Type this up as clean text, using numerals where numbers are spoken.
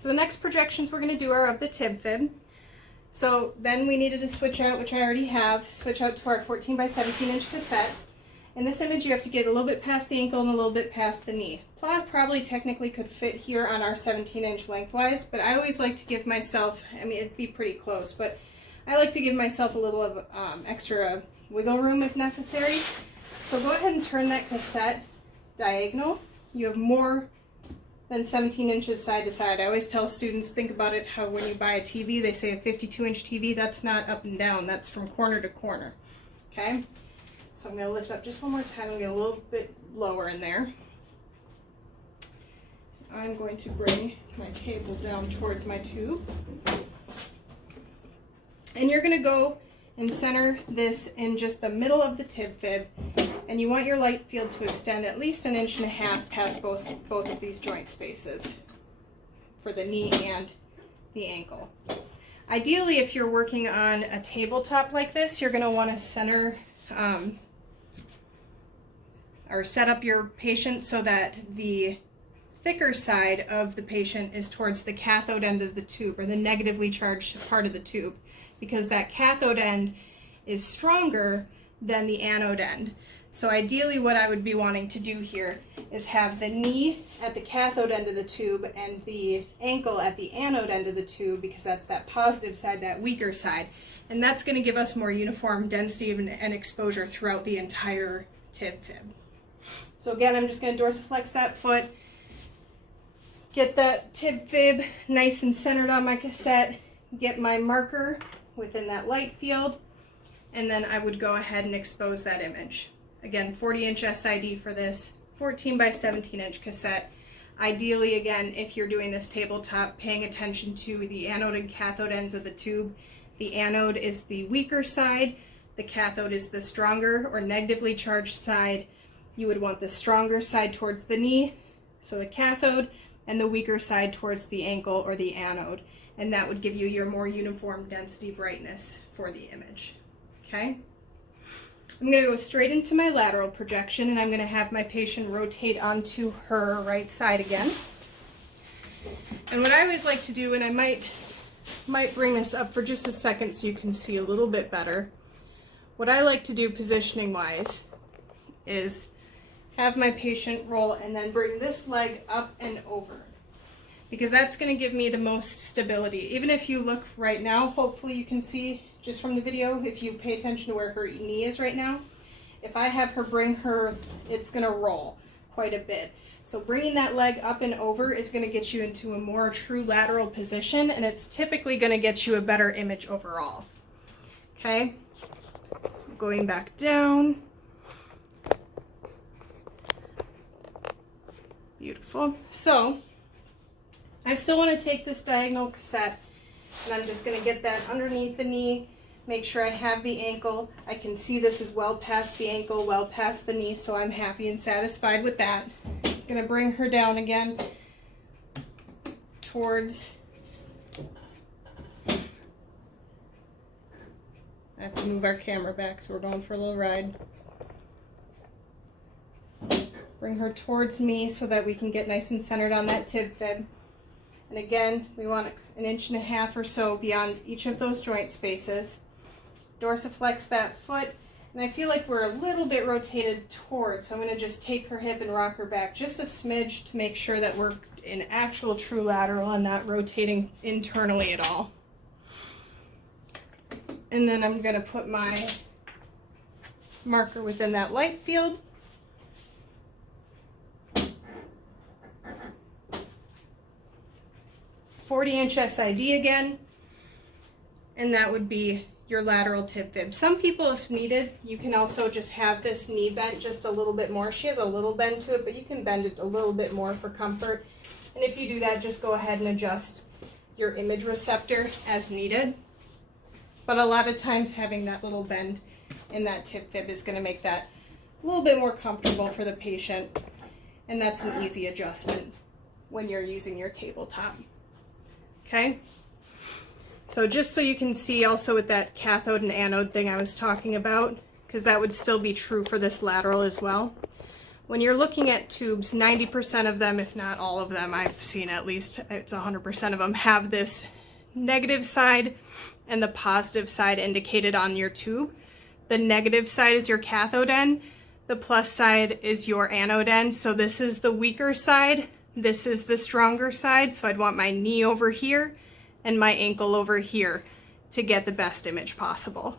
So the next projections we're going to do are of the TibFib. So then we needed to switch out, which I already have, switch out to our 14 by 17 inch cassette. In this image you have to get a little bit past the ankle and a little bit past the knee. Plot probably technically could fit here on our 17 inch lengthwise, but I always like to give myself, I mean it'd be pretty close, but I like to give myself a little of extra wiggle room if necessary. So go ahead and turn that cassette diagonal. You have more than 17 inches side to side. I always tell students, think about it how when you buy a TV, they say a 52-inch TV, that's not up and down, that's from corner to corner. Okay? So I'm going to lift up just one more time and get a little bit lower in there. I'm going to bring my table down towards my tube. And you're going to go and center this in just the middle of the TibFib. And you want your light field to extend at least 1.5 inches past both of these joint spaces for the knee and the ankle. Ideally, if you're working on a tabletop like this, you're going to want to center or set up your patient so that the thicker side of the patient is towards the cathode end of the tube, or the negatively charged part of the tube, because that cathode end is stronger than the anode end. So ideally what I would be wanting to do here is have the knee at the cathode end of the tube and the ankle at the anode end of the tube, because that's that positive side, that weaker side. And that's going to give us more uniform density and exposure throughout the entire TibFib. So again, I'm just going to dorsiflex that foot, get that TibFib nice and centered on my cassette, get my marker within that light field, and then I would go ahead and expose that image. Again, 40-inch SID for this, 14 by 17-inch cassette. Ideally, again, if you're doing this tabletop, paying attention to the anode and cathode ends of the tube. The anode is the weaker side, the cathode is the stronger or negatively charged side. You would want the stronger side towards the knee, so the cathode, and the weaker side towards the ankle or the anode. And that would give you your more uniform density brightness for the image. Okay? I'm going to go straight into my lateral projection, and I'm going to have my patient rotate onto her right side again. And what I always like to do, and I might bring this up for just a second so you can see a little bit better. What I like to do positioning wise is have my patient roll and then bring this leg up and over, because that's going to give me the most stability. Even if you look right now, hopefully you can see just from the video, if you pay attention to where her knee is right now, if I have her bring her, it's going to roll quite a bit. So bringing that leg up and over is going to get you into a more true lateral position, and it's typically going to get you a better image overall. Okay, going back down. Beautiful. So I still want to take this diagonal cassette, and I'm just going to get that underneath the knee, make sure I have the ankle. I can see this is well past the ankle, well past the knee, so I'm happy and satisfied with that. I'm going to bring her down again towards, I have to move our camera back, so we're going for a little ride. Bring her towards me so that we can get nice and centered on that TibFib. And again, we want 1.5 inches or so beyond each of those joint spaces. Dorsiflex that foot, and I feel like we're a little bit rotated towards, so I'm going to just take her hip and rock her back just a smidge to make sure that we're in actual true lateral and not rotating internally at all. And then I'm going to put my marker within that light field. "40-inch SID again, and that would be your lateral TibFib. Some people, if needed, you can also just have this knee bent just a little bit more. She has a little bend to it, but you can bend it a little bit more for comfort. And if you do that, just go ahead and adjust your image receptor as needed. But a lot of times having that little bend in that TibFib is going to make that a little bit more comfortable for the patient, and that's an easy adjustment when you're using your tabletop. Okay, so just so you can see also with that cathode and anode thing I was talking about, because that would still be true for this lateral as well. when you're looking at tubes, 90% of them, if not all of them, I've seen at least it's 100% of them, have this negative side and the positive side indicated on your tube. The negative side is your cathode end, the plus side is your anode end. So this is the weaker side, this is the stronger side. So I'd want my knee over here and my ankle over here to get the best image possible.